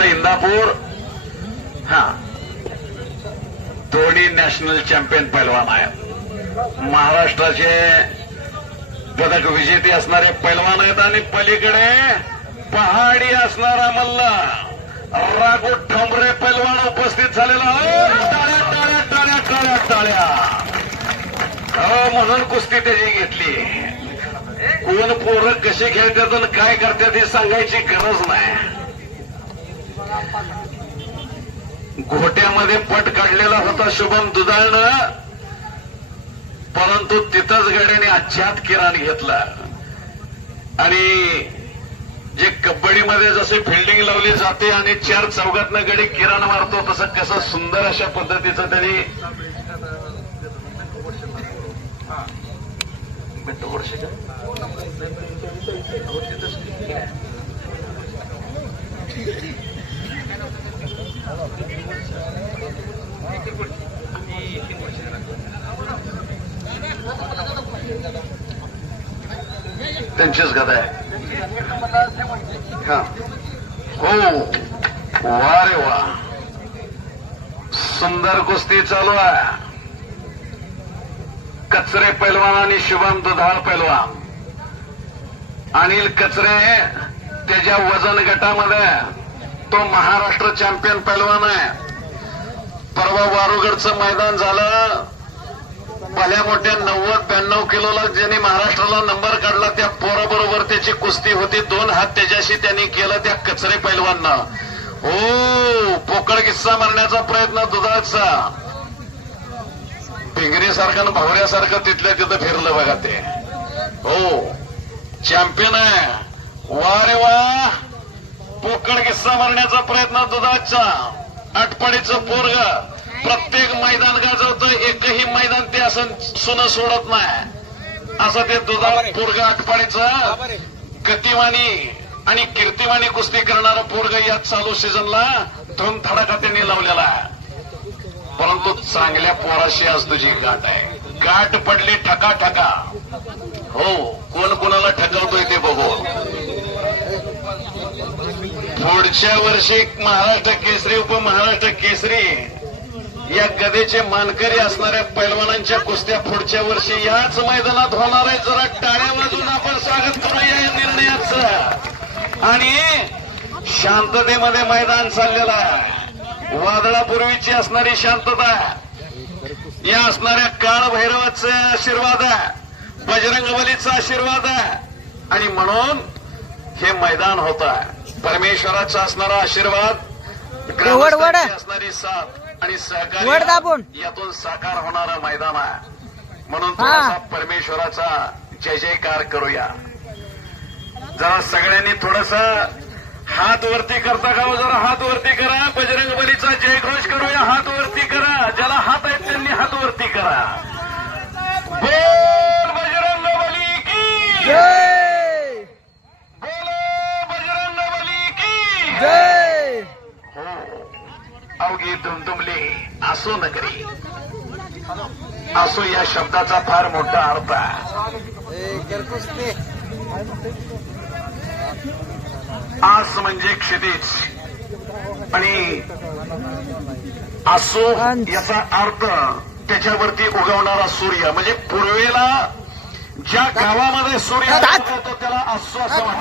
महाराष्ट्र इंदापूर हा दोन्ही national champion पैलवान आहेत महाराष्ट्राचे पदक विजेते असणारे पैलवान आहेत आणि पलीकडे पहाडी असणारा मल्ल रागू ठोंबरे पैलवान उपस्थित झालेला टाळ्या टाळ्या टाळ्या टाळ्या टाळ्या. हो म्हणून कुस्ती त्याची घेतली. कोण पोरं कसे खेळतात आणि काय करतात हे सांगायची गरज नाही. घोट्यामध्ये पट काढलेला होता शुभम दुधाळनं परंतु तिथंच गाड्याने अज्ञात किराण घेतला. आणि जे कबड्डीमध्ये जसे फिल्डिंग लावली जाते आणि चार चौघातनं गडी किराण मारतो तसं कसं सुंदर अशा पद्धतीचं त्यांनी वर्ष का त्यांचीच गदा आहे. हा. हो. वा रे वा. सुंदर कुस्ती चालू आहे. कचरे पैलवान आणि शुभम दुधाळ पैलवान. अनिल कचरे त्याच्या वजन गटामध्ये तो महाराष्ट्र चॅम्पियन पैलवान आहे. परवा वारुगडचं मैदान झालं. भल्या मोठ्या नव्वद ब्याण्णव किलोला ज्यांनी महाराष्ट्राला नंबर काढला त्या पोराबरोबर त्याची कुस्ती होती. दोन हात त्याच्याशी त्यांनी केलं त्या कचरे पैलवांना. हो पोकळ किस्सा मारण्याचा प्रयत्न दुधाचा. पिंगरीसारखं आणि भावऱ्यासारखं तिथल्या तिथं फिरलं बघा ते. हो चॅम्पियन आहे. वा रे वा. पोकळ किस्सा मारण्याचा प्रयत्न दुधाचा. आटपाडीचं पोरग. प्रत्येक मैदान गाजवतं एकही मैदान ते असं सुन सोडत नाही. असं ते दुधाळ पोरग आटपाडीचं गतिवानी आणि कीर्तिवानी कुस्ती करणारं पोरग या चालू सीझनला धूम धडाका त्यांनी लावलेला परंतु चांगल्या पोराशी आज तुझी गाठ आहे. गाठ पडली ठका ठका हो कोण कोणाला ठकवतोय ते बघू. पुढच्या वर्षी महाराष्ट्र केसरी उपमहाराष्ट्र केसरी. या गदेचे मानकरी असणाऱ्या पैलवानांच्या कुस्त्या पुढच्या वर्षी याच मैदानात होणार आहे. जरा टाळ्या वाजून आपण स्वागत करूया या निर्णयाचं. आणि शांततेमध्ये मैदान चाललेलं आहे. वादळापूर्वीची असणारी शांतता या असणाऱ्या काळ भैरवाचे आशीर्वाद आहे. बजरंग बलीचा आशीर्वाद आहे. आणि म्हणून हे मैदान होत आहे. परमेश्वराचा असणारा आशीर्वाद असणारी साथ. आणि दाबून. यातून साकार होणारं मैदान आहे म्हणून. थोडासा परमेश्वराचा जय जयकार करूया जरा सगळ्यांनी थोडस हात वरती करता का हो? जरा हात वरती करा बजरंग बलीचा जयघोष करूया हात वरती करा ज्याला हात आहेत त्यांनी हात वरती करा अवघी दुमदुमली असो नगरी. असो या शब्दाचा फार मोठा अर्थ. आहे आस म्हणजे क्षितिज. आणि असो. याचा अर्थ त्याच्यावरती उगवणारा सूर्य. म्हणजे पूर्वेला ज्या गावामध्ये सूर्य त्याला असो असं